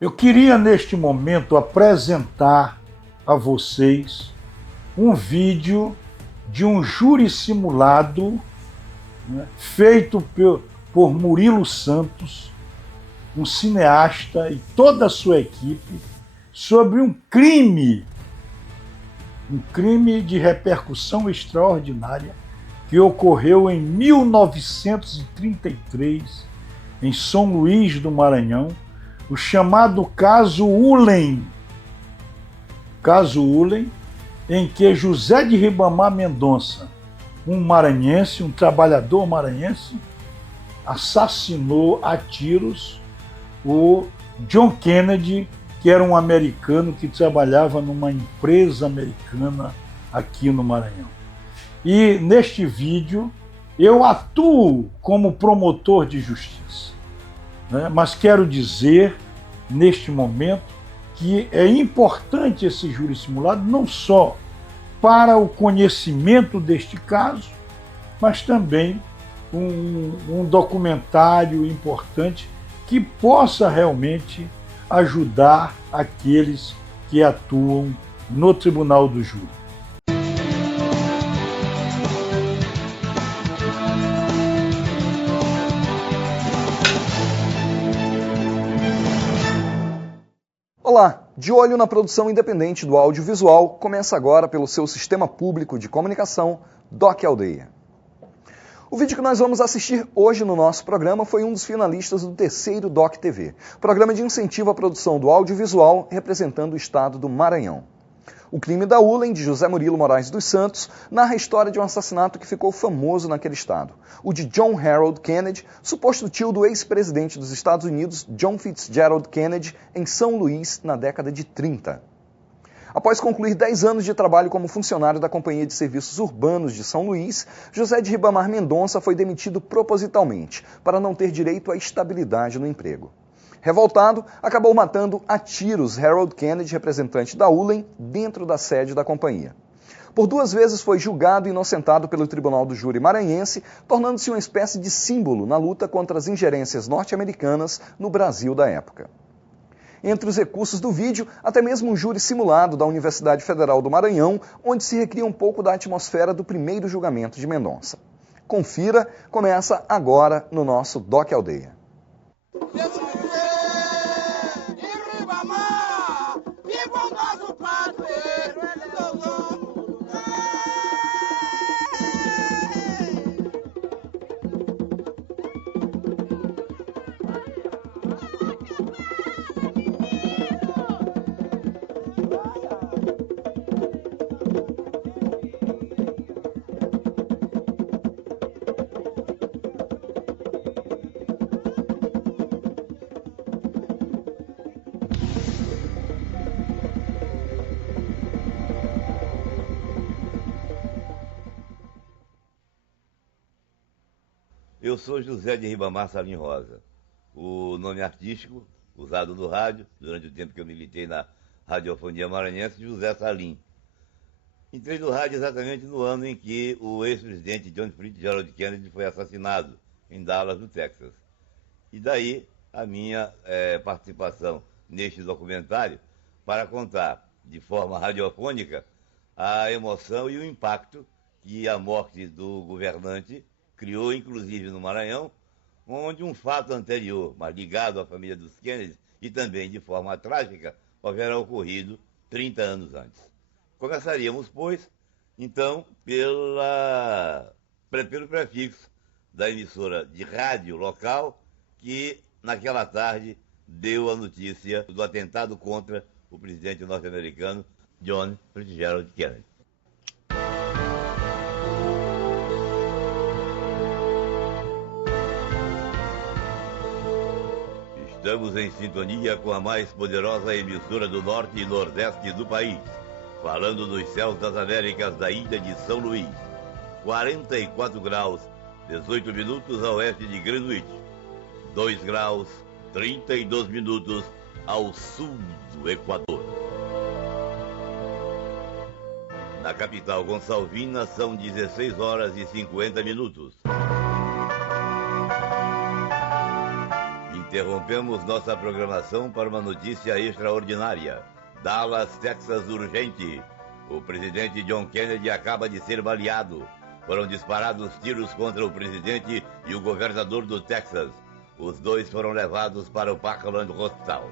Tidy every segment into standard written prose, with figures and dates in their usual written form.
Eu queria, neste momento, apresentar a vocês um vídeo de um júri simulado, né, feito por Murilo Santos, um cineasta, e toda a sua equipe, sobre um crime de repercussão extraordinária que ocorreu em 1933, em São Luís do Maranhão, o chamado caso Ulen. Caso Ulen, em que José de Ribamar Mendonça, um maranhense, um trabalhador maranhense, assassinou a tiros o John Kennedy, que era um americano que trabalhava numa empresa americana aqui no Maranhão. E neste vídeo eu atuo como promotor de justiça, né? Mas quero dizer, neste momento, que é importante esse júri simulado não só para o conhecimento deste caso, mas também um documentário importante que possa realmente ajudar aqueles que atuam no Tribunal do Júri. Olá! De olho na produção independente do audiovisual, começa agora pelo seu sistema público de comunicação, Doc Aldeia. O vídeo que nós vamos assistir hoje no nosso programa foi um dos finalistas do terceiro Doc TV, programa de incentivo à produção do audiovisual representando o estado do Maranhão. O crime da Ulen, de José Murilo Moraes dos Santos, narra a história de um assassinato que ficou famoso naquele estado. O de John Harold Kennedy, suposto tio do ex-presidente dos Estados Unidos, John Fitzgerald Kennedy, em São Luís, na década de 30. Após concluir 10 anos de trabalho como funcionário da Companhia de Serviços Urbanos de São Luís, José de Ribamar Mendonça foi demitido propositalmente, para não ter direito à estabilidade no emprego. Revoltado, acabou matando a tiros Harold Kennedy, representante da Ulen, dentro da sede da companhia. Por 2 vezes foi julgado e inocentado pelo Tribunal do Júri maranhense, tornando-se uma espécie de símbolo na luta contra as ingerências norte-americanas no Brasil da época. Entre os recursos do vídeo, até mesmo um júri simulado da Universidade Federal do Maranhão, onde se recria um pouco da atmosfera do primeiro julgamento de Mendonça. Confira, começa agora no nosso Doc Aldeia. Eu sou José de Ribamar Salim Rosa. O nome artístico usado no rádio, durante o tempo que eu militei na radiofonia maranhense, José Salim. Entrei no rádio exatamente no ano em que o ex-presidente John Fitzgerald Kennedy foi assassinado, em Dallas, no Texas. E daí a minha participação neste documentário para contar, de forma radiofônica, a emoção e o impacto que a morte do governante criou, inclusive no Maranhão, onde um fato anterior, mas ligado à família dos Kennedy, e também de forma trágica, houvera ocorrido 30 anos antes. Começaríamos, pois, então, pelo prefixo da emissora de rádio local, que, naquela tarde, deu a notícia do atentado contra o presidente norte-americano, John Fitzgerald Kennedy. Estamos em sintonia com a mais poderosa emissora do norte e nordeste do país, falando dos céus das Américas da ilha de São Luís. 44 graus, 18 minutos a oeste de Greenwich. 2 graus, 32 minutos ao sul do Equador. Na capital gonçalvina são 16 horas e 50 minutos. Interrompemos nossa programação para uma notícia extraordinária. Dallas, Texas, urgente. O presidente John Kennedy acaba de ser baleado. Foram disparados tiros contra o presidente e o governador do Texas. Os dois foram levados para o Parkland Hospital.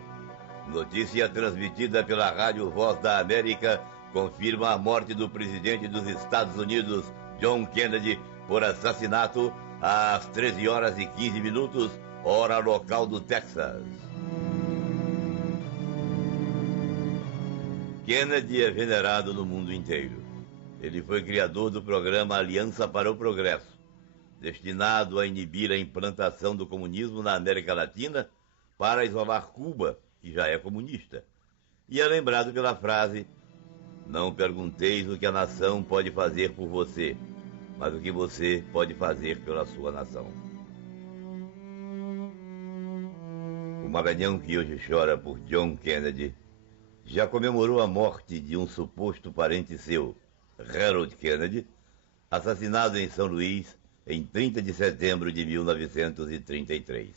Notícia transmitida pela Rádio Voz da América confirma a morte do presidente dos Estados Unidos, John Kennedy, por assassinato às 13 horas e 15 minutos, hora local do Texas. Kennedy é venerado no mundo inteiro. Ele foi criador do programa Aliança para o Progresso, destinado a inibir a implantação do comunismo na América Latina para isolar Cuba, que já é comunista. E é lembrado pela frase: não pergunteis o que a nação pode fazer por você, mas o que você pode fazer pela sua nação. O Maranhão que hoje chora por John Kennedy já comemorou a morte de um suposto parente seu, Harold Kennedy, assassinado em São Luís em 30 de setembro de 1933.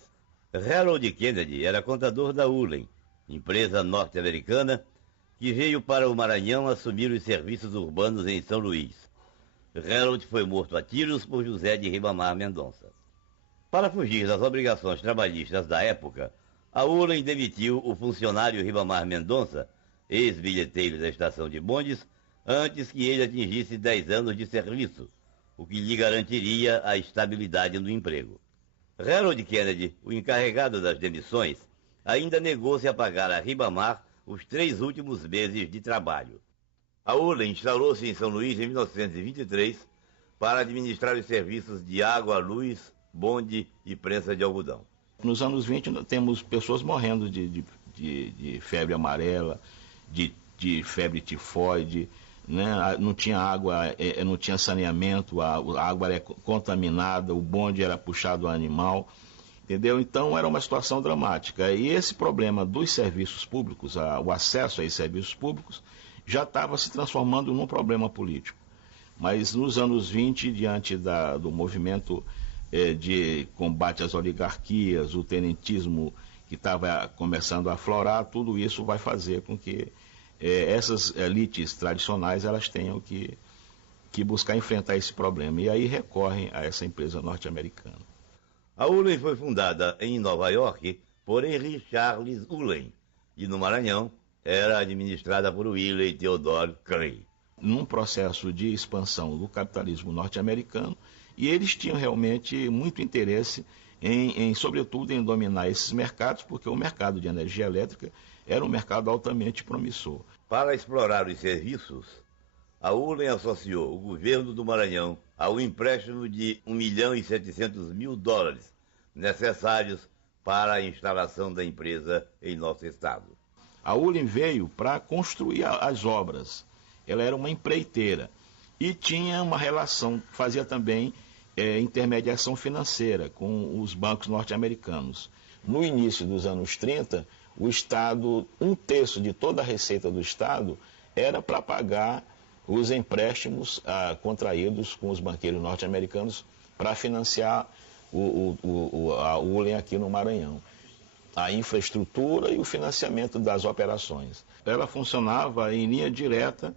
Harold Kennedy era contador da Ulen, empresa norte-americana que veio para o Maranhão assumir os serviços urbanos em São Luís. Harold foi morto a tiros por José de Ribamar Mendonça. Para fugir das obrigações trabalhistas da época, a Ulen demitiu o funcionário Ribamar Mendonça, ex-bilheteiro da estação de bondes, antes que ele atingisse 10 anos de serviço, o que lhe garantiria a estabilidade no emprego. Harold Kennedy, o encarregado das demissões, ainda negou-se a pagar a Ribamar os 3 últimos meses de trabalho. A Ulen instalou-se em São Luís em 1923 para administrar os serviços de água, luz, bonde e prensa de algodão. Nos anos 20 nós temos pessoas morrendo de febre amarela, de febre tifoide, né? Não tinha água, não tinha saneamento, a água era contaminada, o bonde era puxado a animal, entendeu? Então era uma situação dramática. E esse problema dos serviços públicos, o acesso a esses serviços públicos, já estava se transformando num problema político. Mas nos anos 20, diante do movimento de combate às oligarquias, o tenentismo que estava começando a aflorar, tudo isso vai fazer com que essas elites tradicionais elas tenham que buscar enfrentar esse problema. E aí recorrem a essa empresa norte-americana. A Ulen foi fundada em Nova York por Henry Charles Ulen e no Maranhão era administrada por Wiley Theodore Clay. Num processo de expansão do capitalismo norte-americano, e eles tinham realmente muito interesse sobretudo, em dominar esses mercados, porque o mercado de energia elétrica era um mercado altamente promissor. Para explorar os serviços, a Ulen associou o governo do Maranhão ao empréstimo de $1.700.000 necessários para a instalação da empresa em nosso estado. A Ulen veio para construir as obras. Ela era uma empreiteira e tinha uma relação, fazia também intermediação financeira com os bancos norte-americanos. No início dos anos 30, o Estado, 1/3 de toda a receita do Estado era para pagar os empréstimos contraídos com os banqueiros norte-americanos para financiar a Ulen aqui no Maranhão. A infraestrutura e o financiamento das operações. Ela funcionava em linha direta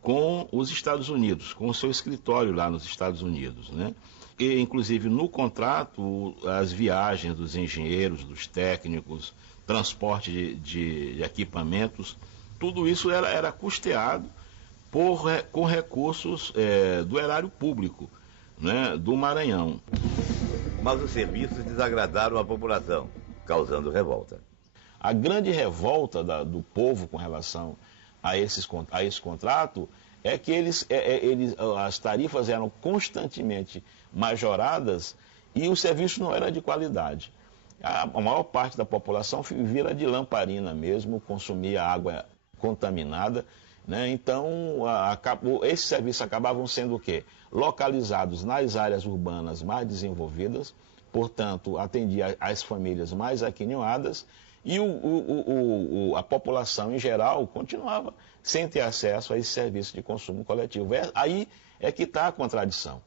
com os Estados Unidos, com o seu escritório lá nos Estados Unidos, né? E, inclusive, no contrato, as viagens dos engenheiros, dos técnicos, transporte de equipamentos, tudo isso era custeado com recursos do erário público, né, do Maranhão. Mas os serviços desagradaram a população, causando revolta. A grande revolta do povo com relação a esse contrato é que as tarifas eram constantemente majoradas e o serviço não era de qualidade. A maior parte da população vivia de lamparina mesmo, consumia água contaminada, né? Então esses serviços acabavam sendo o quê? Localizados nas áreas urbanas mais desenvolvidas, portanto atendia às famílias mais aquinhoadas, e a população em geral continuava sem ter acesso a esse serviço de consumo coletivo. Aí é que está a contradição.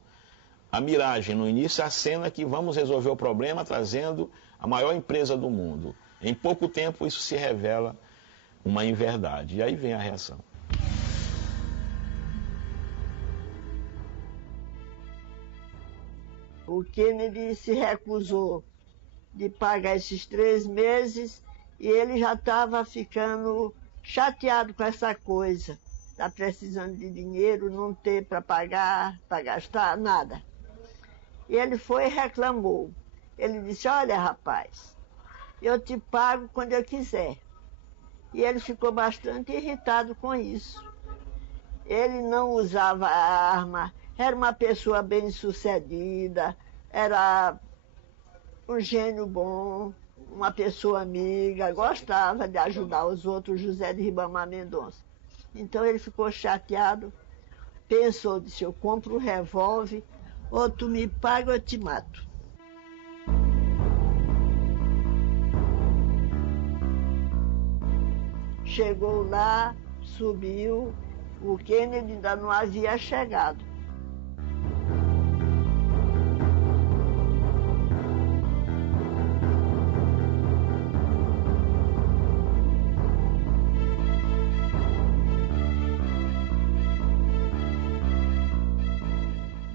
A miragem no início acena que vamos resolver o problema trazendo a maior empresa do mundo. Em pouco tempo isso se revela uma inverdade. E aí vem a reação. O Kennedy se recusou de pagar esses 3 meses e ele já estava ficando chateado com essa coisa. Está precisando de dinheiro, não ter para pagar, para gastar, nada. E ele foi e reclamou. Ele disse, olha rapaz, eu te pago quando eu quiser. E ele ficou bastante irritado com isso. Ele não usava arma, era uma pessoa bem-sucedida, era um gênio bom, uma pessoa amiga, gostava de ajudar os outros, José de Ribamar Mendonça. Então ele ficou chateado, pensou, disse, eu compro um revólver, ou tu me paga ou eu te mato. Chegou lá, subiu, o Kennedy ainda não havia chegado.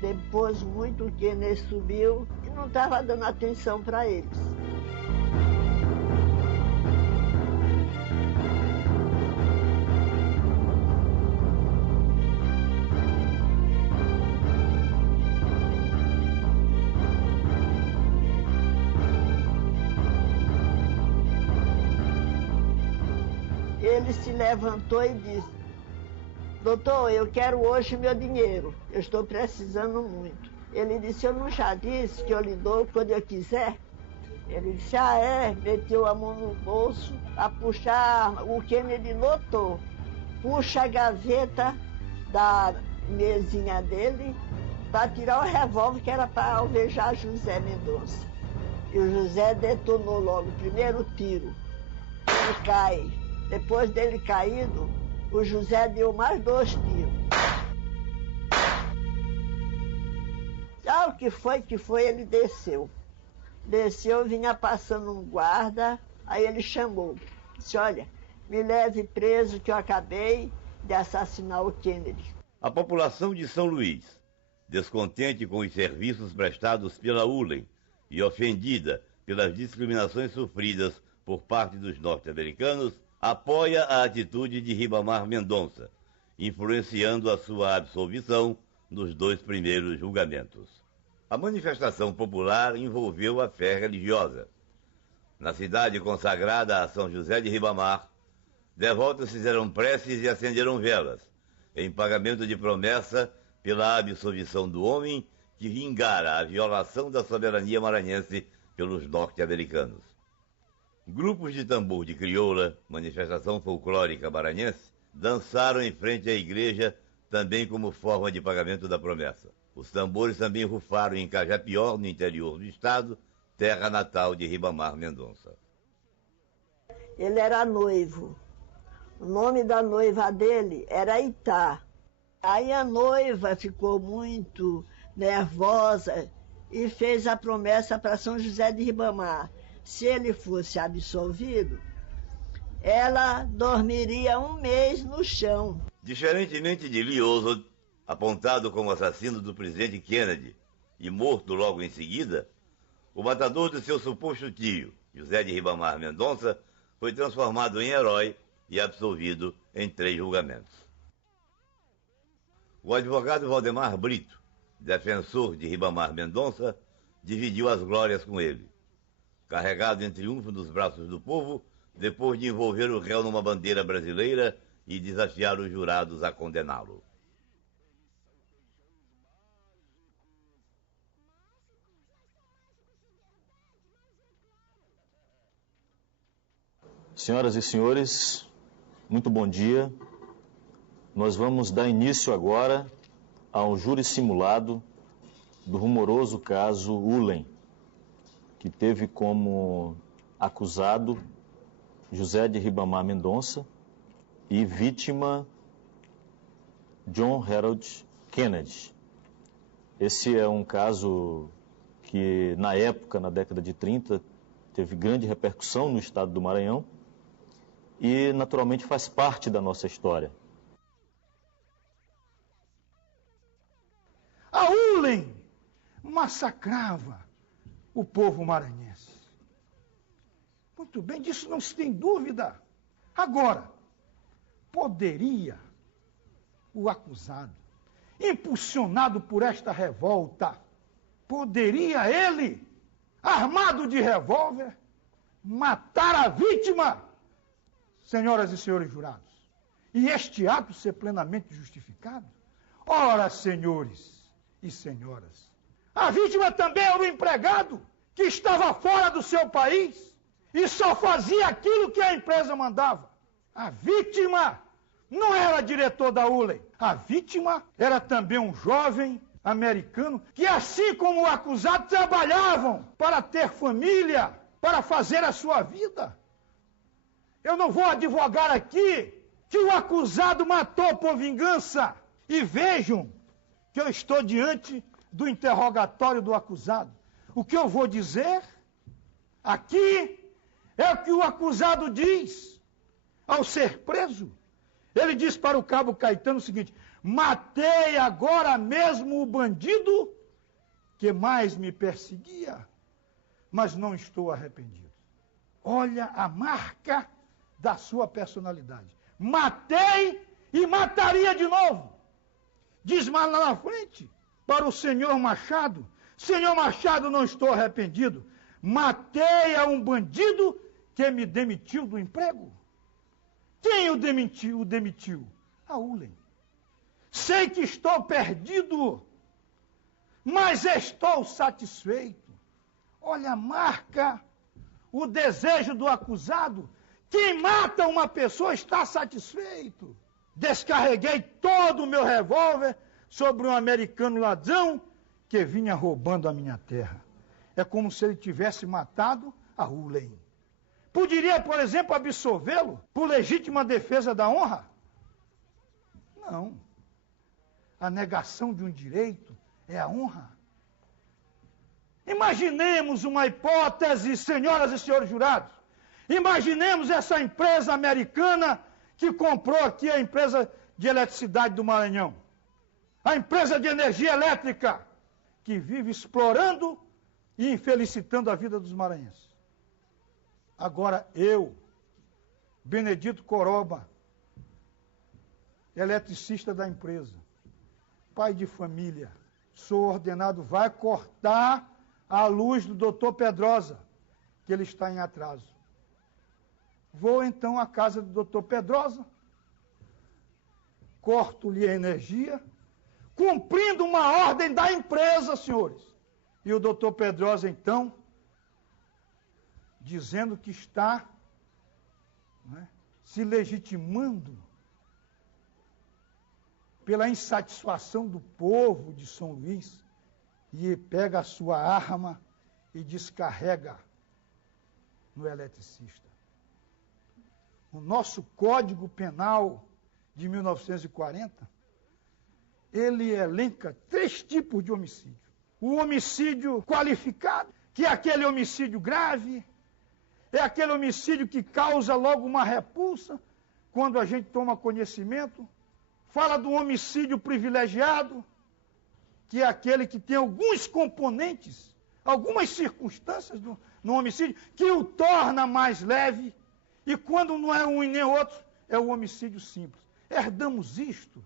Depois muito o Kennedy subiu e não estava dando atenção para eles. Ele se levantou e disse, doutor, eu quero hoje meu dinheiro, eu estou precisando muito. Ele disse, eu não já disse que eu lhe dou quando eu quiser? Ele disse, ah é, meteu a mão no bolso, a puxar, o Kennedy notou, puxa a gaveta da mesinha dele para tirar o revólver que era para alvejar José Mendonça. E o José detonou logo o primeiro tiro, ele cai. Depois dele caído, o José deu mais 2 tiros. Ah, o que foi, ele desceu. Desceu, vinha passando um guarda, aí ele chamou. Disse, olha, me leve preso que eu acabei de assassinar o Kennedy. A população de São Luís, descontente com os serviços prestados pela ULEM e ofendida pelas discriminações sofridas por parte dos norte-americanos, apoia a atitude de Ribamar Mendonça, influenciando a sua absolvição nos 2 primeiros julgamentos. A manifestação popular envolveu a fé religiosa. Na cidade consagrada a São José de Ribamar, devotos fizeram preces e acenderam velas, em pagamento de promessa pela absolvição do homem que vingara a violação da soberania maranhense pelos norte-americanos. Grupos de tambor de crioula, manifestação folclórica maranhense, dançaram em frente à igreja também como forma de pagamento da promessa. Os tambores também rufaram em Cajapió, no interior do estado, terra natal de Ribamar Mendonça. Ele era noivo. O nome da noiva dele era Itá. Aí a noiva ficou muito nervosa e fez a promessa para São José de Ribamar. Se ele fosse absolvido, ela dormiria 1 mês no chão. Diferentemente de Lee Oswald, apontado como assassino do presidente Kennedy e morto logo em seguida, o matador do seu suposto tio, José de Ribamar Mendonça, foi transformado em herói e absolvido em 3 julgamentos. O advogado Valdemar Brito, defensor de Ribamar Mendonça, dividiu as glórias com ele. Carregado em triunfo nos braços do povo, depois de envolver o réu numa bandeira brasileira e desafiar os jurados a condená-lo. Senhoras e senhores, muito bom dia. Nós vamos dar início agora ao júri simulado do rumoroso caso Ulen, que teve como acusado José de Ribamar Mendonça e vítima John Harold Kennedy. Esse é um caso que, na época, na década de 30, teve grande repercussão no estado do Maranhão e, naturalmente, faz parte da nossa história. A Ulen massacrava o povo maranhense. Muito bem, disso não se tem dúvida. Agora, poderia o acusado, impulsionado por esta revolta, poderia ele, armado de revólver, matar a vítima, senhoras e senhores jurados, e este ato ser plenamente justificado? Ora, senhores e senhoras, a vítima também era o empregado que estava fora do seu país e só fazia aquilo que a empresa mandava. A vítima não era diretor da Ulen. A vítima era também um jovem americano que, assim como o acusado, trabalhavam para ter família, para fazer a sua vida. Eu não vou advogar aqui que o acusado matou por vingança. E vejam que eu estou diante do interrogatório do acusado. O que eu vou dizer aqui é o que o acusado diz ao ser preso. Ele diz para o cabo Caetano o seguinte: matei agora mesmo o bandido que mais me perseguia, mas não estou arrependido. Olha a marca da sua personalidade. Matei e mataria de novo. Diz mais lá na frente para o senhor Machado: senhor Machado, não estou arrependido. Matei a um bandido que me demitiu do emprego. Quem o demitiu? A Ulen. Sei que estou perdido, mas estou satisfeito. Olha a marca, o desejo do acusado. Quem mata uma pessoa está satisfeito. Descarreguei todo o meu revólver sobre um americano ladrão que vinha roubando a minha terra. É como se ele tivesse matado a Ulen. Poderia, por exemplo, absolvê-lo por legítima defesa da honra? Não. A negação de um direito é a honra. Imaginemos uma hipótese, senhoras e senhores jurados. Imaginemos essa empresa americana que comprou aqui a empresa de eletricidade do Maranhão. A empresa de energia elétrica que vive explorando e infelicitando a vida dos maranhenses. Agora eu, Benedito Coroba, eletricista da empresa, pai de família, sou ordenado, vai cortar a luz do doutor Pedrosa, que ele está em atraso. Vou então à casa do doutor Pedrosa, corto-lhe a energia, cumprindo uma ordem da empresa, senhores. E o doutor Pedrosa, então, dizendo que está se legitimando pela insatisfação do povo de São Luís, e pega a sua arma e descarrega no eletricista. O nosso Código Penal de 1940, ele elenca 3 tipos de homicídio. O homicídio qualificado, que é aquele homicídio grave, é aquele homicídio que causa logo uma repulsa quando a gente toma conhecimento. Fala do homicídio privilegiado, que é aquele que tem alguns componentes, algumas circunstâncias no homicídio, que o torna mais leve. E quando não é um e nem outro, é o homicídio simples. Herdamos isto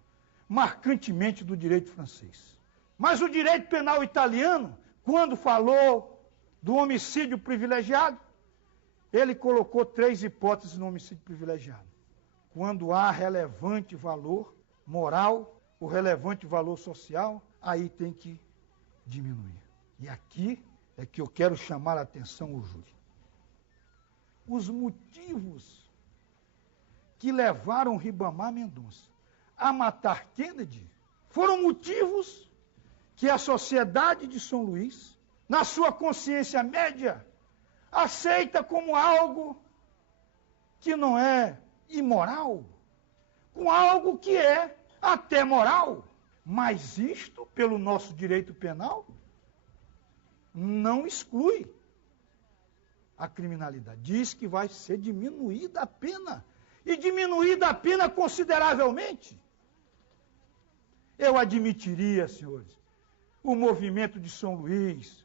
marcantemente do direito francês. Mas o direito penal italiano, quando falou do homicídio privilegiado, ele colocou 3 hipóteses no homicídio privilegiado. Quando há relevante valor moral, o relevante valor social, aí tem que diminuir. E aqui é que eu quero chamar a atenção ao júri. Os motivos que levaram Ribamar Mendonça a matar Kennedy foram motivos que a sociedade de São Luís, na sua consciência média, aceita como algo que não é imoral, com algo que é até moral. Mas isto, pelo nosso direito penal, não exclui a criminalidade. Diz que vai ser diminuída a pena. E diminuída a pena consideravelmente. Eu admitiria, senhores, o movimento de São Luís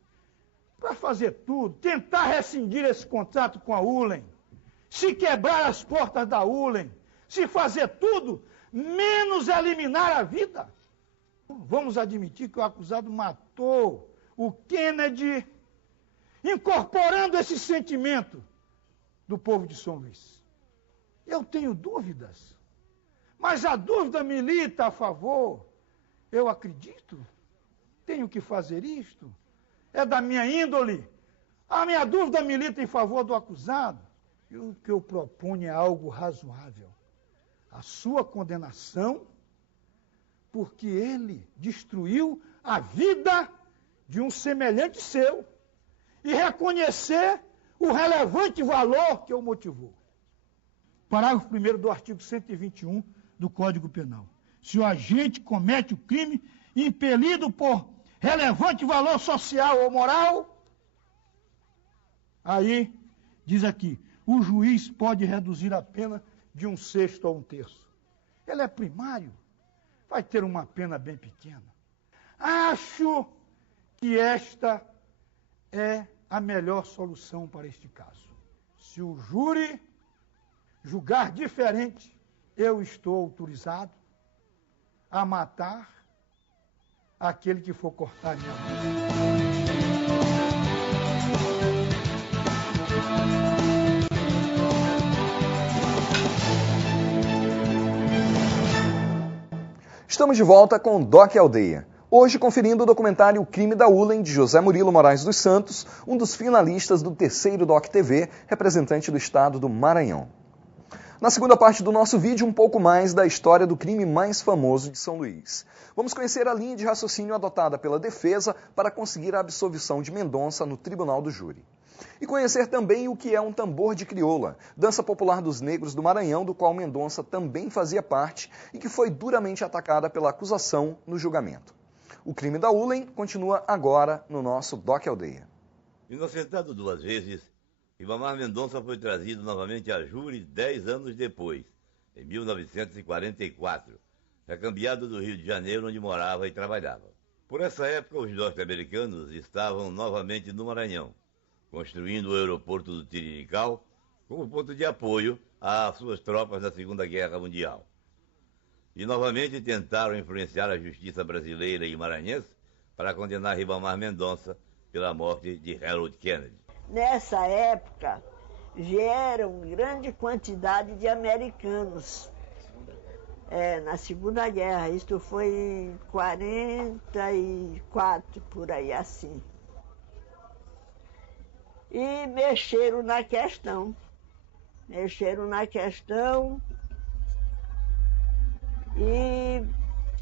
para fazer tudo, tentar rescindir esse contrato com a ULEN, se quebrar as portas da ULEN, se fazer tudo, menos eliminar a vida. Vamos admitir que o acusado matou o Kennedy, incorporando esse sentimento do povo de São Luís. Eu tenho dúvidas, mas a dúvida milita a favor. Eu acredito, tenho que fazer isto, é da minha índole. A minha dúvida milita em favor do acusado. E o que eu proponho é algo razoável. A sua condenação, porque ele destruiu a vida de um semelhante seu, e reconhecer o relevante valor que o motivou. Parágrafo 1º do artigo 121 do Código Penal. Se o agente comete o crime impelido por relevante valor social ou moral, aí, diz aqui, o juiz pode reduzir a pena de 1/6 a 1/3. Ele é primário, vai ter uma pena bem pequena. Acho que esta é a melhor solução para este caso. Se o júri julgar diferente, eu estou autorizado a matar aquele que for cortar minha mão. Estamos de volta com Doc Aldeia. Hoje conferindo o documentário O Crime da ULEN, de José Murilo Moraes dos Santos, um dos finalistas do 3º Doc TV, representante do estado do Maranhão. Na segunda parte do nosso vídeo, um pouco mais da história do crime mais famoso de São Luís. Vamos conhecer a linha de raciocínio adotada pela defesa para conseguir a absolvição de Mendonça no Tribunal do Júri. E conhecer também o que é um tambor de crioula, dança popular dos negros do Maranhão, do qual Mendonça também fazia parte e que foi duramente atacada pela acusação no julgamento. O crime da ULEN continua agora no nosso Doc Aldeia. Inocentado 2 vezes, Ribamar Mendonça foi trazido novamente a júri 10 anos depois, em 1944, recambiado do Rio de Janeiro, onde morava e trabalhava. Por essa época, os norte-americanos estavam novamente no Maranhão, construindo o aeroporto do Tirirical como ponto de apoio às suas tropas na Segunda Guerra Mundial. E novamente tentaram influenciar a justiça brasileira e maranhense para condenar Ribamar Mendonça pela morte de Harold Kennedy. Nessa época, vieram grande quantidade de americanos na Segunda Guerra. Isto foi em 44, por aí assim. E mexeram na questão. E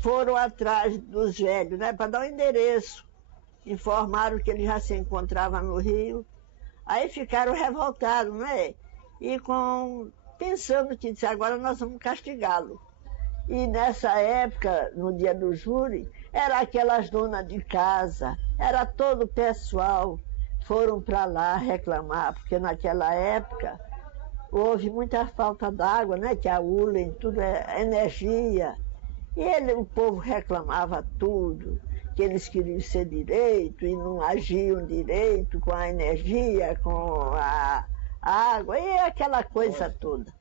foram atrás dos velhos, né, para dar um endereço. Informaram que ele já se encontrava no Rio. Aí ficaram revoltados, né? E pensando que disse, agora nós vamos castigá-lo. E nessa época, no dia do júri, era aquelas donas de casa, era todo o pessoal, foram para lá reclamar, porque naquela época houve muita falta d'água, né? Que a ULEN, tudo é energia. E o povo reclamava tudo, que eles queriam ser direito e não agiam direito com a energia, com a água e aquela coisa toda.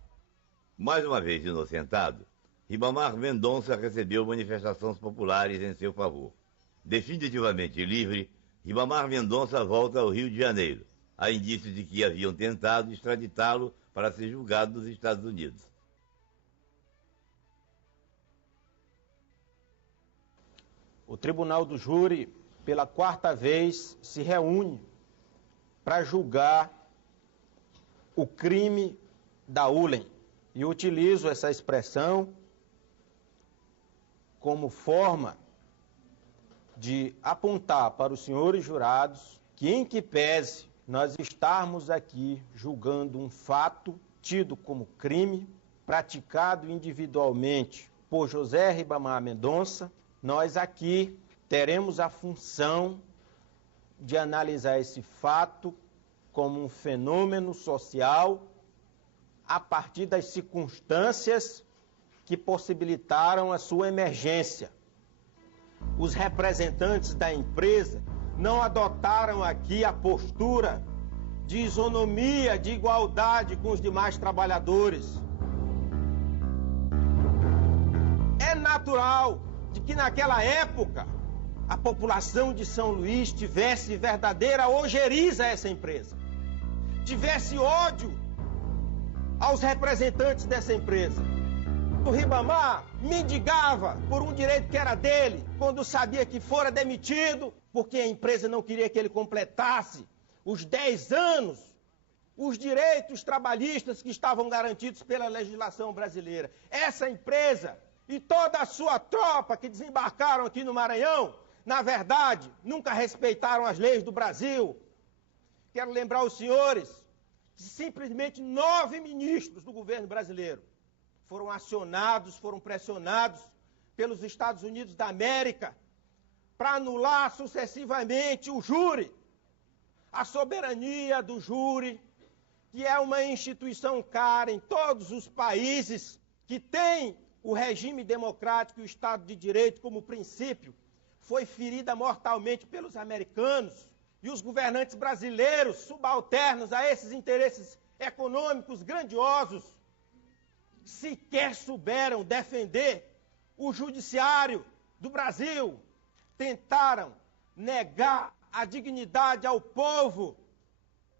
Mais uma vez inocentado, Ribamar Mendonça recebeu manifestações populares em seu favor. Definitivamente livre, Ribamar Mendonça volta ao Rio de Janeiro. Há indícios de que haviam tentado extraditá-lo para ser julgado nos Estados Unidos. O Tribunal do Júri, pela 4ª vez, se reúne para julgar o crime da ULEN. E utilizo essa expressão como forma de apontar para os senhores jurados que, em que pese nós estarmos aqui julgando um fato tido como crime, praticado individualmente por José Ribamar Mendonça, nós aqui teremos a função de analisar esse fato como um fenômeno social a partir das circunstâncias que possibilitaram a sua emergência. Os representantes da empresa não adotaram aqui a postura de isonomia, de igualdade com os demais trabalhadores. É natural de que naquela época a população de São Luís tivesse verdadeira ojeriza a essa empresa, tivesse ódio aos representantes dessa empresa. O Ribamar mendigava por um direito que era dele, quando sabia que fora demitido, porque a empresa não queria que ele completasse os 10 anos, os direitos trabalhistas que estavam garantidos pela legislação brasileira. Essa empresa e toda a sua tropa que desembarcaram aqui no Maranhão, na verdade, nunca respeitaram as leis do Brasil. Quero lembrar os senhores que simplesmente 9 ministros do governo brasileiro foram acionados, foram pressionados pelos Estados Unidos da América para anular sucessivamente o júri, a soberania do júri, que é uma instituição cara em todos os países que tem o regime democrático e o Estado de Direito como princípio, foi ferida mortalmente pelos americanos, e os governantes brasileiros, subalternos a esses interesses econômicos grandiosos, sequer souberam defender o judiciário do Brasil, tentaram negar a dignidade ao povo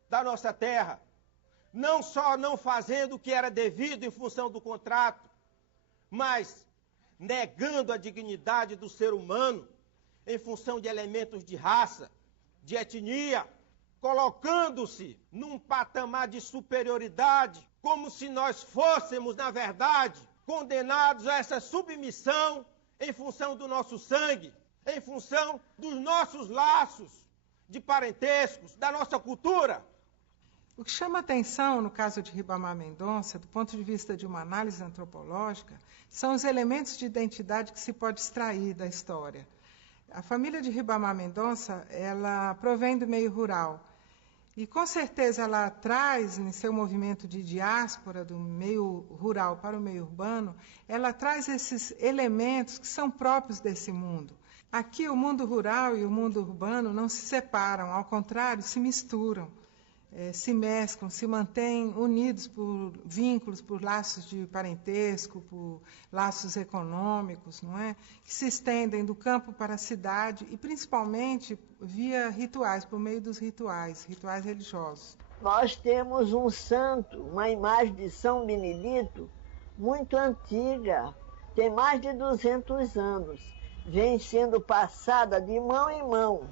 da nossa terra, não só não fazendo o que era devido em função do contrato, mas negando a dignidade do ser humano em função de elementos de raça, de etnia, colocando-se num patamar de superioridade, como se nós fôssemos, na verdade, condenados a essa submissão em função do nosso sangue, em função dos nossos laços de parentescos, da nossa cultura. O que chama atenção no caso de Ribamar Mendonça, do ponto de vista de uma análise antropológica, são os elementos de identidade que se pode extrair da história. A família de Ribamar Mendonça, ela provém do meio rural. E, com certeza, ela traz, em seu movimento de diáspora, do meio rural para o meio urbano, ela traz esses elementos que são próprios desse mundo. Aqui, o mundo rural e o mundo urbano não se separam, ao contrário, se misturam, se mesclam, se mantêm unidos por vínculos, por laços de parentesco, por laços econômicos, não é? Que se estendem do campo para a cidade e, principalmente, via rituais, por meio dos rituais religiosos. Nós temos um santo, uma imagem de São Benedito muito antiga, tem mais de 200 anos, vem sendo passada de mão em mão.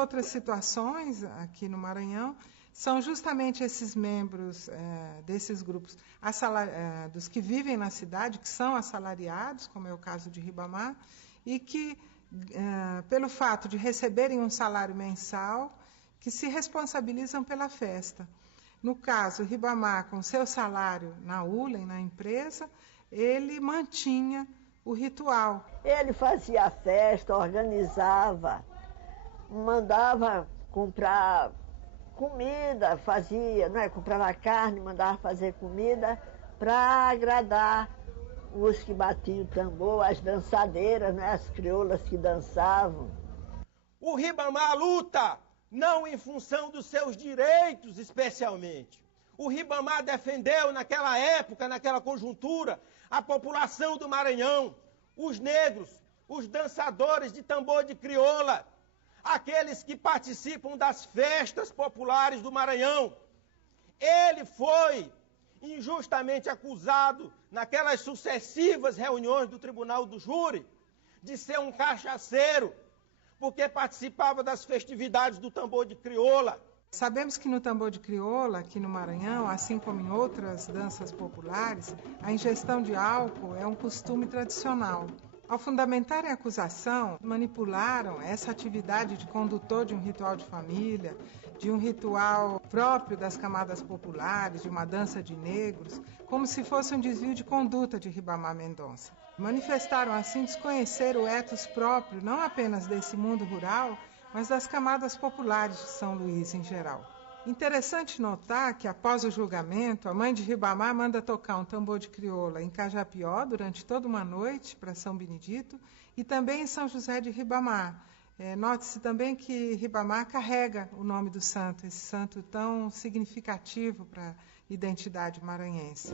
Outras situações aqui no Maranhão são justamente esses membros desses grupos dos que vivem na cidade, que são assalariados, como é o caso de Ribamar, e que, pelo fato de receberem um salário mensal, que se responsabilizam pela festa. No caso, Ribamar, com seu salário na ULEM, na empresa, ele mantinha o ritual. Ele fazia a festa, organizava, mandava comprar comida, comprava carne, mandava fazer comida para agradar os que batiam o tambor, as dançadeiras, as crioulas que dançavam. O Ribamar luta não em função dos seus direitos especialmente. O Ribamar defendeu naquela época, naquela conjuntura, a população do Maranhão, os negros, os dançadores de tambor de crioula, aqueles que participam das festas populares do Maranhão. Ele foi injustamente acusado, naquelas sucessivas reuniões do Tribunal do Júri, de ser um cachaceiro, porque participava das festividades do tambor de crioula. Sabemos que no tambor de crioula, aqui no Maranhão, assim como em outras danças populares, a ingestão de álcool é um costume tradicional. Ao fundamentarem a acusação, manipularam essa atividade de condutor de um ritual de família, de um ritual próprio das camadas populares, de uma dança de negros, como se fosse um desvio de conduta de Ribamar Mendonça. Manifestaram assim desconhecer o ethos próprio, não apenas desse mundo rural, mas das camadas populares de São Luís em geral. Interessante notar que, após o julgamento, a mãe de Ribamar manda tocar um tambor de crioula em Cajapió durante toda uma noite para São Benedito e também em São José de Ribamar. Note-se também que Ribamar carrega o nome do santo, esse santo tão significativo para a identidade maranhense.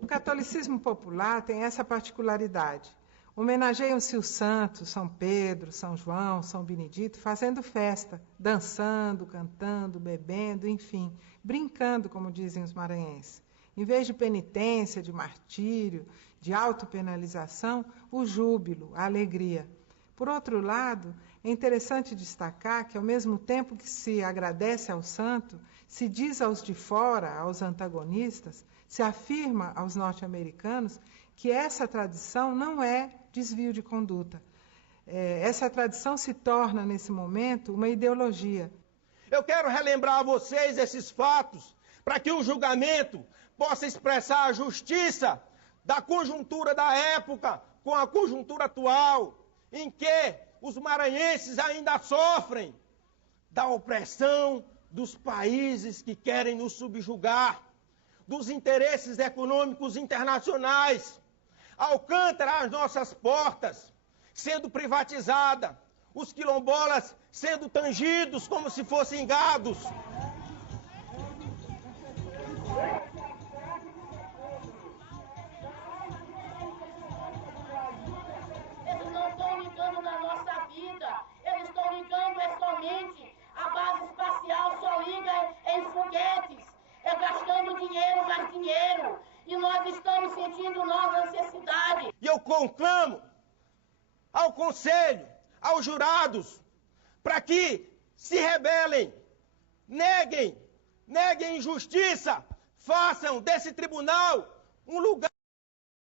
O catolicismo popular tem essa particularidade. Homenageiam-se os santos, São Pedro, São João, São Benedito, fazendo festa, dançando, cantando, bebendo, enfim, brincando, como dizem os maranhenses. Em vez de penitência, de martírio, de autopenalização, o júbilo, a alegria. Por outro lado, é interessante destacar que, ao mesmo tempo que se agradece ao santo, se diz aos de fora, aos antagonistas, se afirma aos norte-americanos que essa tradição não é desvio de conduta. Essa tradição se torna, nesse momento, uma ideologia. Eu quero relembrar a vocês esses fatos, para que o julgamento possa expressar a justiça da conjuntura da época com a conjuntura atual, em que os maranhenses ainda sofrem da opressão dos países que querem nos subjugar, dos interesses econômicos internacionais. Alcântara às nossas portas, sendo privatizada, os quilombolas sendo tangidos como se fossem gados. Eles não estão ligando na nossa vida, eles estão ligando somente a base espacial, só liga em foguetes, gastando dinheiro, mais dinheiro, e nós estamos sentindo nossa necessidade. E eu conclamo ao Conselho, aos jurados, para que se rebelem, neguem injustiça, façam desse tribunal um lugar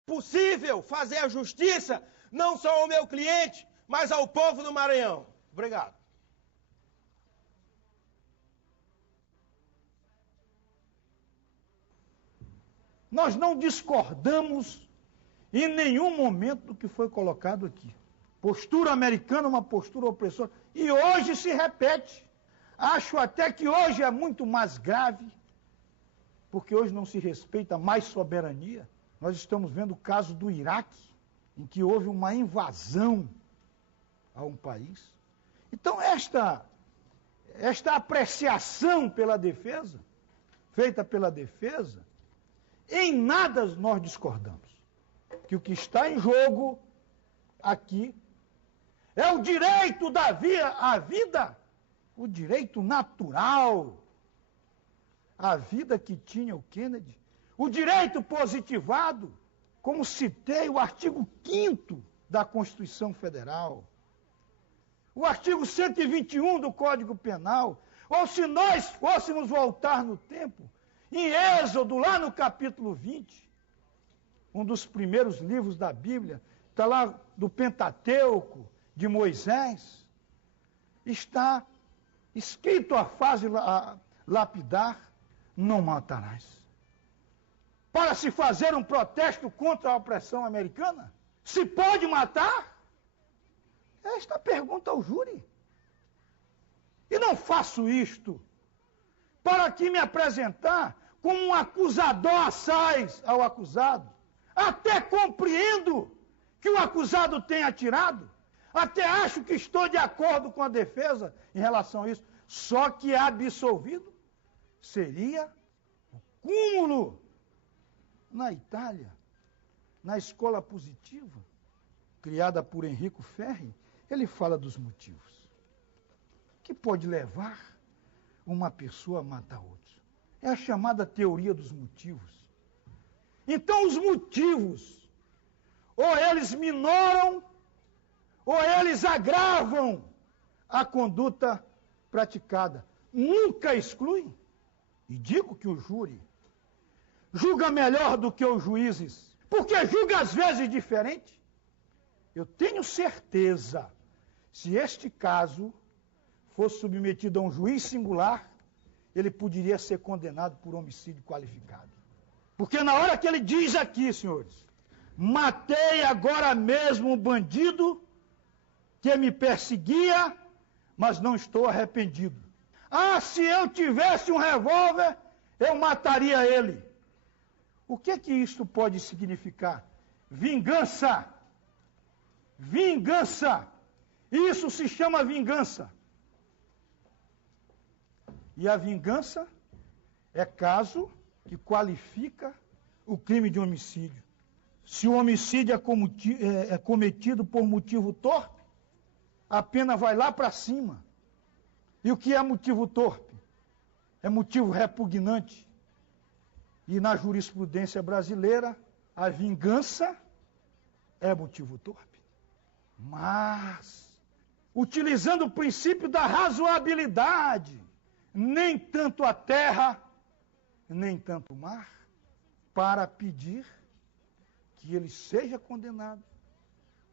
possível fazer a justiça, não só ao meu cliente, mas ao povo do Maranhão. Obrigado. Nós não discordamos em nenhum momento do que foi colocado aqui. Postura americana é uma postura opressora. E hoje se repete. Acho até que hoje é muito mais grave, porque hoje não se respeita mais soberania. Nós estamos vendo o caso do Iraque, em que houve uma invasão a um país. Então, esta apreciação pela defesa, feita pela defesa, em nada nós discordamos. Que o que está em jogo aqui é o direito à vida, o direito natural, a vida que tinha o Kennedy, o direito positivado, como citei o artigo 5º da Constituição Federal, o artigo 121 do Código Penal, ou se nós fôssemos voltar no tempo, em Êxodo, lá no capítulo 20, um dos primeiros livros da Bíblia, está lá do Pentateuco, de Moisés, está escrito a frase lapidar, não matarás. Para se fazer um protesto contra a opressão americana? Se pode matar? Esta pergunta ao júri. E não faço isto para aqui me apresentar como um acusador assaz ao acusado. Até compreendo que o acusado tenha atirado. Até acho que estou de acordo com a defesa em relação a isso. Só que absolvido seria o cúmulo. Na Itália, na escola positiva, criada por Enrico Ferri, ele fala dos motivos que pode levar uma pessoa a matar outros. É a chamada teoria dos motivos. Então, os motivos, ou eles minoram, ou eles agravam a conduta praticada. Nunca excluem. E digo que o júri julga melhor do que os juízes, porque julga às vezes diferente. Eu tenho certeza, se este caso fosse submetido a um juiz singular, ele poderia ser condenado por homicídio qualificado. Porque na hora que ele diz aqui, senhores, matei agora mesmo um bandido que me perseguia, mas não estou arrependido. Ah, se eu tivesse um revólver, eu mataria ele. O que isso pode significar? Vingança. Vingança. Isso se chama vingança. E a vingança é caso que qualifica o crime de homicídio. Se o homicídio é cometido por motivo torpe, a pena vai lá para cima. E o que é motivo torpe? É motivo repugnante. E na jurisprudência brasileira, a vingança é motivo torpe. Mas, utilizando o princípio da razoabilidade, nem tanto a terra, nem tanto o mar, para pedir que ele seja condenado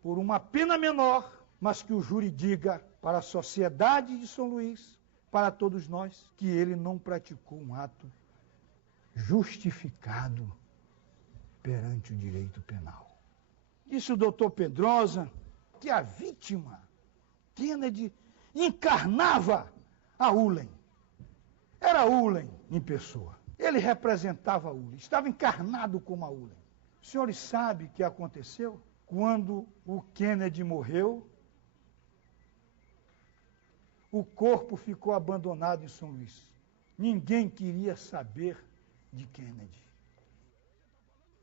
por uma pena menor, mas que o júri diga para a sociedade de São Luís, para todos nós, que ele não praticou um ato justificado perante o direito penal. Disse o doutor Pedrosa que a vítima, Kennedy, encarnava a Ulen. Era Ulen em pessoa. Ele representava a Ulen, estava encarnado como a Ulen. Os senhores sabem o que aconteceu? Quando o Kennedy morreu, o corpo ficou abandonado em São Luís. Ninguém queria saber de Kennedy.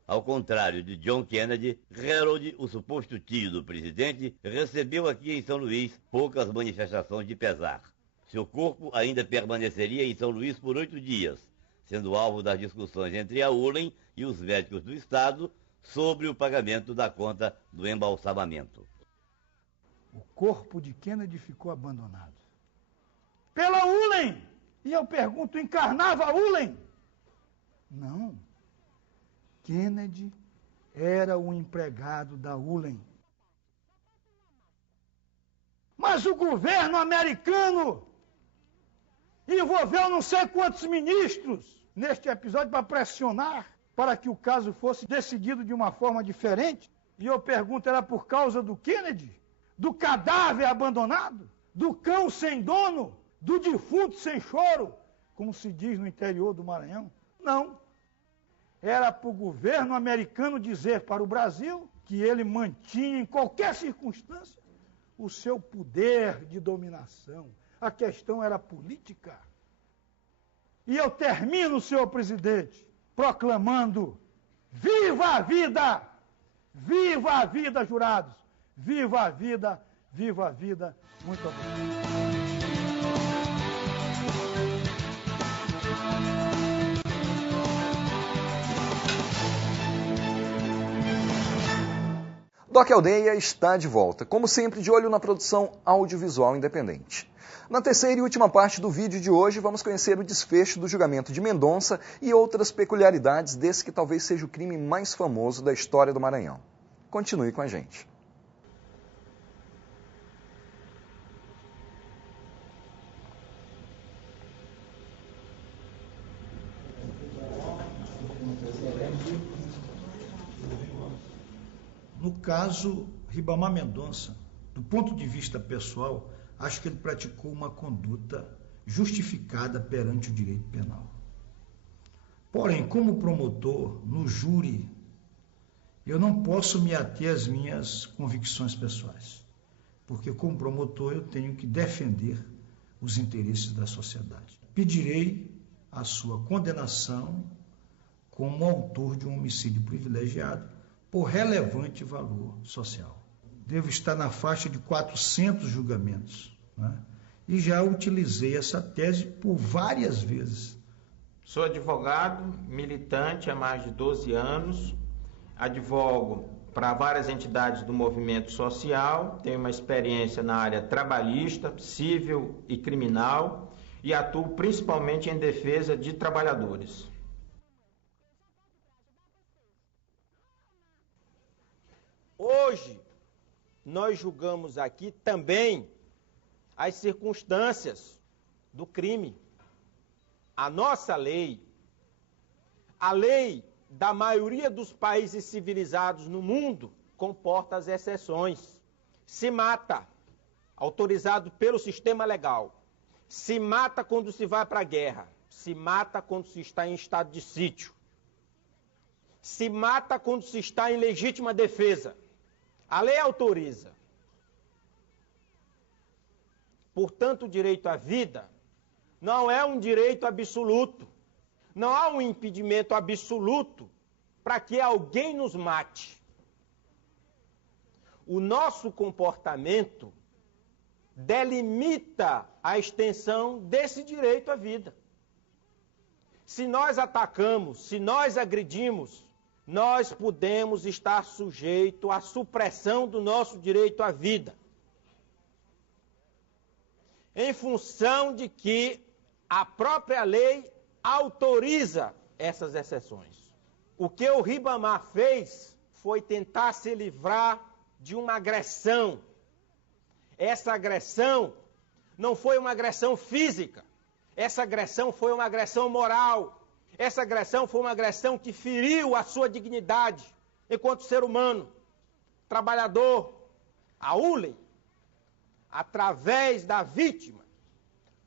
Ao contrário de John Kennedy, Harold, o suposto tio do presidente, recebeu aqui em São Luís poucas manifestações de pesar. Seu corpo ainda permaneceria em São Luís por 8 dias, sendo alvo das discussões entre a Ulen e os médicos do Estado sobre o pagamento da conta do embalsamamento. O corpo de Kennedy ficou abandonado pela Ulen. E eu pergunto, encarnava a Ulen? Não. Kennedy era o empregado da Ulen. Mas o governo americano envolveu não sei quantos ministros neste episódio para pressionar para que o caso fosse decidido de uma forma diferente. E eu pergunto, era por causa do Kennedy? Do cadáver abandonado? Do cão sem dono? Do defunto sem choro? Como se diz no interior do Maranhão? Não. Era para o governo americano dizer para o Brasil que ele mantinha em qualquer circunstância o seu poder de dominação. A questão era política. E eu termino, senhor presidente, proclamando: viva a vida! Viva a vida, jurados! Viva a vida! Viva a vida! Muito obrigado. Doc Aldeia está de volta, como sempre de olho na produção audiovisual independente. Na terceira e última parte do vídeo de hoje, vamos conhecer o desfecho do julgamento de Mendonça e outras peculiaridades desse que talvez seja o crime mais famoso da história do Maranhão. Continue com a gente. No caso Ribamar Mendonça, do ponto de vista pessoal, acho que ele praticou uma conduta justificada perante o direito penal. Porém, como promotor, no júri, eu não posso me ater às minhas convicções pessoais, porque como promotor eu tenho que defender os interesses da sociedade. Pedirei a sua condenação como autor de um homicídio privilegiado por relevante valor social. Devo estar na faixa de 400 julgamentos, né? E já utilizei essa tese por várias vezes. Sou advogado, militante há mais de 12 anos, advogo para várias entidades do movimento social, tenho uma experiência na área trabalhista, civil e criminal e atuo principalmente em defesa de trabalhadores. Hoje, nós julgamos aqui também as circunstâncias do crime. A nossa lei, a lei da maioria dos países civilizados no mundo, comporta as exceções. Se mata, autorizado pelo sistema legal. Se mata quando se vai para a guerra. Se mata quando se está em estado de sítio. Se mata quando se está em legítima defesa. A lei autoriza. Portanto, o direito à vida não é um direito absoluto. Não há um impedimento absoluto para que alguém nos mate. O nosso comportamento delimita a extensão desse direito à vida. Se nós atacamos, se nós agredimos, nós podemos estar sujeitos à supressão do nosso direito à vida. Em função de que a própria lei autoriza essas exceções. O que o Ribamar fez foi tentar se livrar de uma agressão. Essa agressão não foi uma agressão física, essa agressão foi uma agressão moral. Essa agressão foi uma agressão que feriu a sua dignidade enquanto ser humano, trabalhador. A Ulen, através da vítima,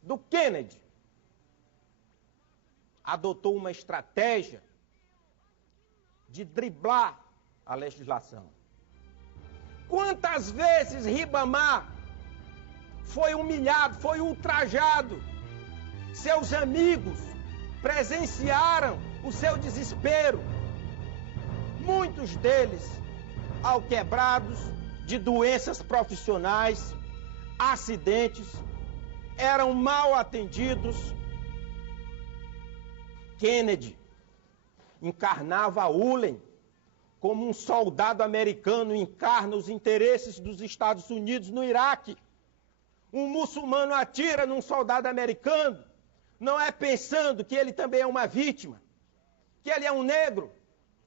do Kennedy, adotou uma estratégia de driblar a legislação. Quantas vezes Ribamar foi humilhado, foi ultrajado? Seus amigos presenciaram o seu desespero. Muitos deles, alquebrados de doenças profissionais, acidentes, eram mal atendidos. Kennedy encarnava a Ulen como um soldado americano encarna os interesses dos Estados Unidos no Iraque. Um muçulmano atira num soldado americano, não é pensando que ele também é uma vítima, que ele é um negro,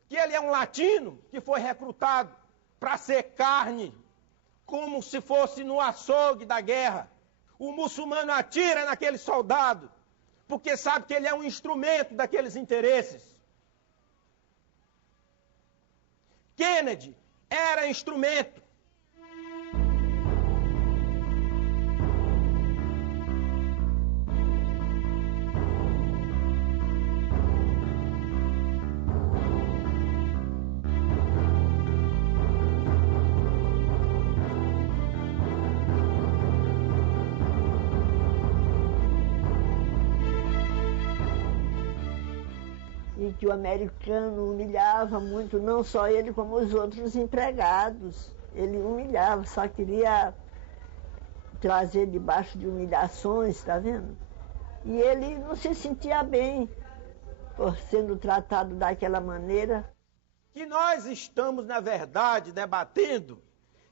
que ele é um latino que foi recrutado para ser carne, como se fosse no açougue da guerra. O muçulmano atira naquele soldado, porque sabe que ele é um instrumento daqueles interesses. Kennedy era instrumento. E que o americano humilhava muito, não só ele, como os outros empregados. Ele humilhava, só queria trazer debaixo de humilhações, está vendo? E ele não se sentia bem por sendo tratado daquela maneira. que nós estamos, na verdade, debatendo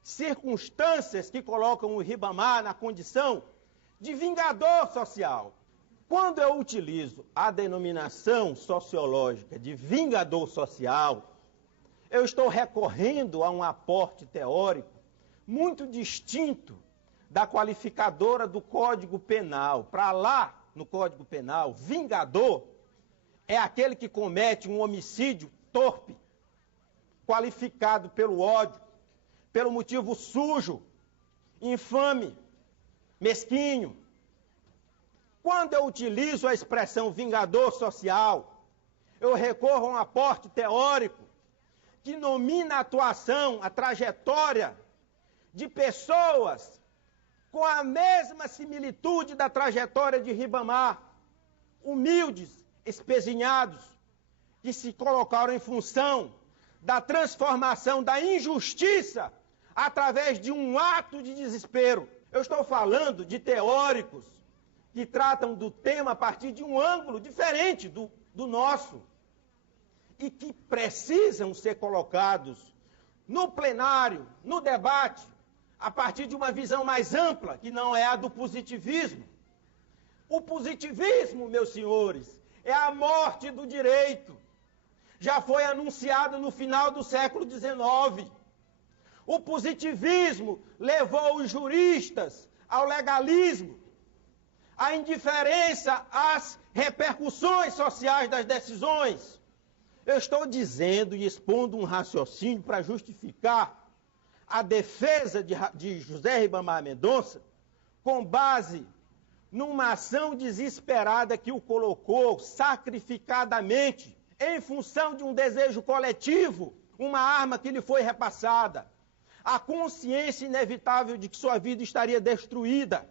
circunstâncias que colocam o Ribamar na condição de vingador social. Quando eu utilizo a denominação sociológica de vingador social, eu estou recorrendo a um aporte teórico muito distinto da qualificadora do Código Penal. Para lá, no Código Penal, vingador é aquele que comete um homicídio torpe, qualificado pelo ódio, pelo motivo sujo, infame, mesquinho. Quando eu utilizo a expressão vingador social, eu recorro a um aporte teórico que nomina a atuação, a trajetória de pessoas com a mesma similitude da trajetória de Ribamar, humildes, espezinhados, que se colocaram em função da transformação da injustiça através de um ato de desespero. Eu estou falando de teóricos que tratam do tema a partir de um ângulo diferente do nosso e que precisam ser colocados no plenário, no debate, a partir de uma visão mais ampla, que não é a do positivismo. O positivismo, meus senhores, é a morte do direito. Já foi anunciado no final do século XIX. O positivismo levou os juristas ao legalismo, à indiferença às repercussões sociais das decisões. Eu estou dizendo e expondo um raciocínio para justificar a defesa de José Ribamar Mendonça com base numa ação desesperada que o colocou sacrificadamente em função de um desejo coletivo, uma arma que lhe foi repassada, a consciência inevitável de que sua vida estaria destruída,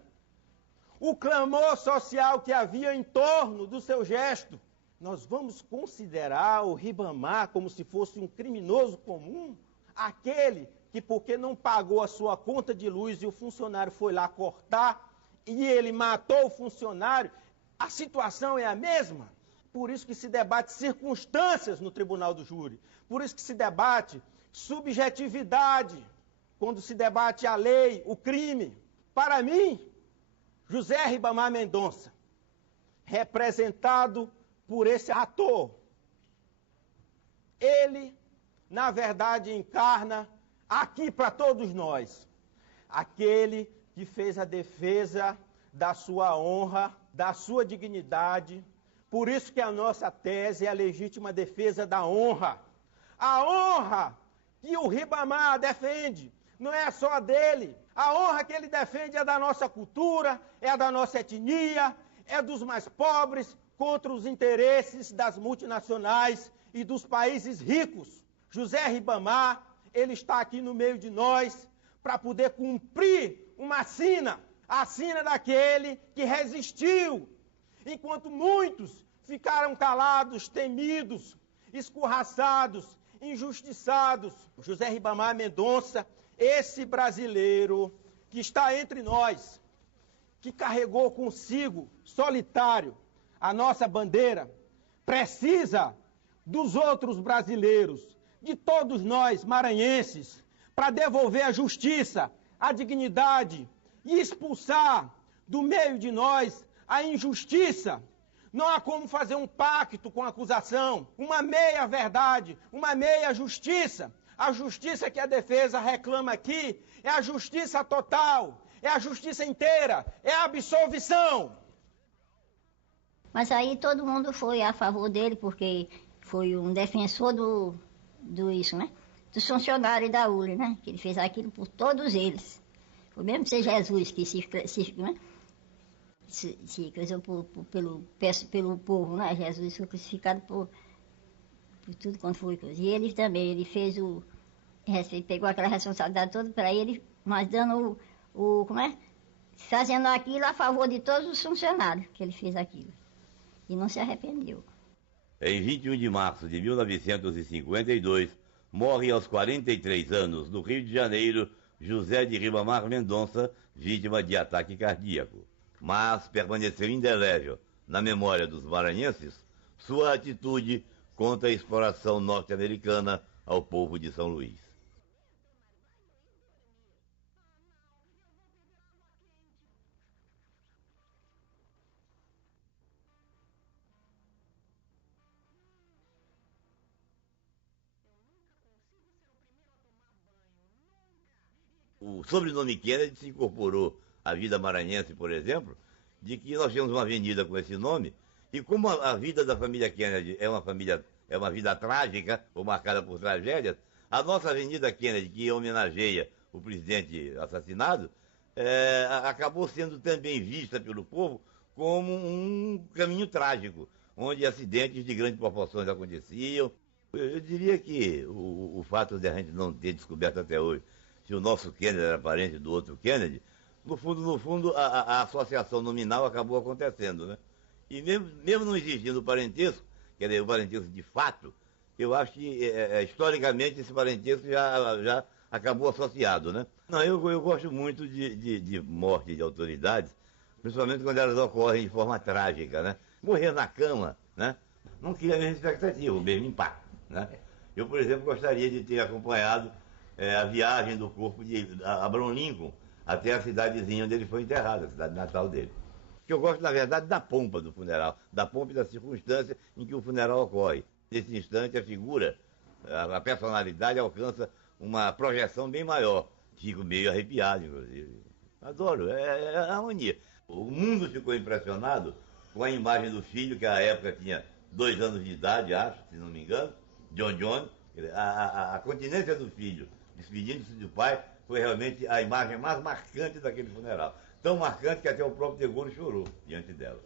o clamor social que havia em torno do seu gesto. Nós vamos considerar o Ribamar como se fosse um criminoso comum? Aquele que, porque não pagou a sua conta de luz e o funcionário foi lá cortar e ele matou o funcionário, a situação é a mesma? Por isso que se debate circunstâncias no tribunal do júri. Por isso que se debate subjetividade, quando se debate a lei, o crime. Para mim, José Ribamar Mendonça, representado por esse ator, ele, na verdade, encarna aqui para todos nós, aquele que fez a defesa da sua honra, da sua dignidade. Por isso que a nossa tese é a legítima defesa da honra. A honra que o Ribamar defende não é só a dele. A honra que ele defende é da nossa cultura, é da nossa etnia, é dos mais pobres, contra os interesses das multinacionais e dos países ricos. José Ribamar, ele está aqui no meio de nós para poder cumprir uma sina, a sina daquele que resistiu, enquanto muitos ficaram calados, temidos, escorraçados, injustiçados. José Ribamar Mendonça, esse brasileiro que está entre nós, que carregou consigo, solitário, a nossa bandeira, precisa dos outros brasileiros, de todos nós maranhenses, para devolver a justiça, a dignidade e expulsar do meio de nós a injustiça. Não há como fazer um pacto com a acusação, uma meia-verdade, uma meia-justiça. A justiça que a defesa reclama aqui é a justiça total, é a justiça inteira, é a absolvição. Mas aí todo mundo foi a favor dele, porque foi um defensor do isso, né? Dos funcionários da URI, né? Que ele fez aquilo por todos eles. Foi mesmo ser Jesus que se coisou pelo povo, né? Jesus foi crucificado por tudo quanto foi coisa. E ele também, ele fez ele pegou aquela responsabilidade toda para ele, mas dando fazendo aquilo a favor de todos os funcionários que ele fez aquilo. E não se arrependeu. Em 21 de março de 1952, morre aos 43 anos, no Rio de Janeiro, José de Ribamar Mendonça, vítima de ataque cardíaco. Mas permaneceu indelével na memória dos maranhenses sua atitude contra a exploração norte-americana ao povo de São Luís. O sobrenome Kennedy se incorporou à vida maranhense, por exemplo, de que nós temos uma avenida com esse nome, e como a vida da família Kennedy é uma vida trágica, ou marcada por tragédias, a nossa Avenida Kennedy, que homenageia o presidente assassinado, acabou sendo também vista pelo povo como um caminho trágico, onde acidentes de grandes proporções aconteciam. Eu diria que o fato de a gente não ter descoberto até hoje se o nosso Kennedy era parente do outro Kennedy, no fundo, a associação nominal acabou acontecendo, né? E mesmo não existindo o parentesco, quer dizer, o parentesco de fato, eu acho que, historicamente, esse parentesco já acabou associado, né? Não, eu gosto muito de morte de autoridades, principalmente quando elas ocorrem de forma trágica, né? Morrer na cama, né? Não cria a mesma expectativa, o mesmo impacto, né? Eu, por exemplo, gostaria de ter acompanhado a viagem do corpo de Abraham Lincoln até a cidadezinha onde ele foi enterrado, a cidade natal dele. Que eu gosto, na verdade, da pompa do funeral, da pompa e da circunstância em que o funeral ocorre. Nesse instante, a figura, a personalidade alcança uma projeção bem maior. Fico meio arrepiado, inclusive. Adoro, é harmonia. O mundo ficou impressionado com a imagem do filho, que à época tinha 2 anos de idade, acho, se não me engano, John. A continência do filho, despedindo-se do pai, foi realmente a imagem mais marcante daquele funeral. Tão marcante que até o próprio De Gaulle chorou diante dela.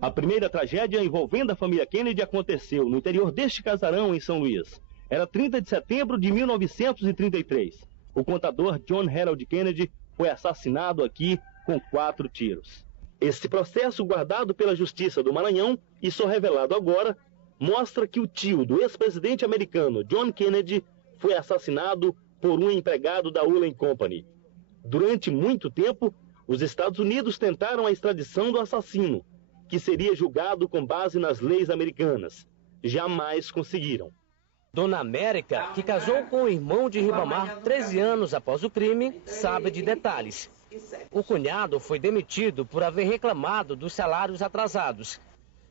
A primeira tragédia envolvendo a família Kennedy aconteceu no interior deste casarão em São Luís. Era 30 de setembro de 1933. O contador John Harold Kennedy foi assassinado aqui com 4 tiros. Este processo, guardado pela Justiça do Maranhão e só revelado agora, mostra que o tio do ex-presidente americano John Kennedy foi assassinado por um empregado da Ulen Company. Durante muito tempo, os Estados Unidos tentaram a extradição do assassino, que seria julgado com base nas leis americanas. Jamais conseguiram. Dona América, que casou com o irmão de Ribamar 13 anos após o crime, sabe de detalhes. O cunhado foi demitido por haver reclamado dos salários atrasados.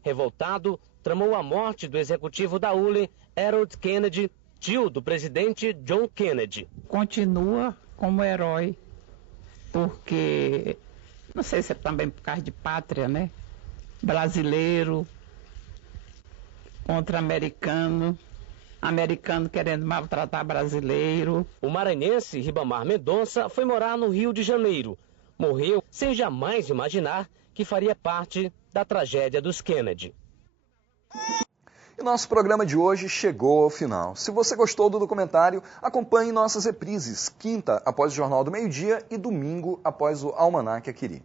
Revoltado, tramou a morte do executivo da Ulen, Harold Kennedy, tio do presidente John Kennedy. Continua como herói, porque, não sei se é também por causa de pátria, né? Brasileiro contra americano, americano querendo maltratar brasileiro. O maranhense Ribamar Mendonça foi morar no Rio de Janeiro. Morreu sem jamais imaginar que faria parte da tragédia dos Kennedy. E nosso programa de hoje chegou ao final. Se você gostou do documentário, acompanhe nossas reprises, quinta após o Jornal do Meio-Dia e domingo após o Almanac Aquiri.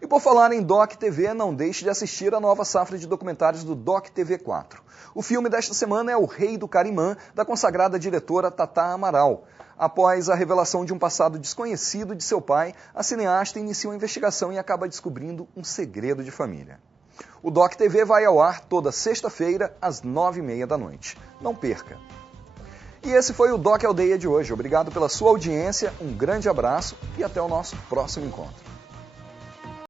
E por falar em Doc TV, não deixe de assistir a nova safra de documentários do Doc TV 4. O filme desta semana é O Rei do Carimã, da consagrada diretora Tatá Amaral. Após a revelação de um passado desconhecido de seu pai, a cineasta inicia uma investigação e acaba descobrindo um segredo de família. O Doc TV vai ao ar toda sexta-feira, às 9h30 da noite. Não perca! E esse foi o Doc Aldeia de hoje. Obrigado pela sua audiência, um grande abraço e até o nosso próximo encontro.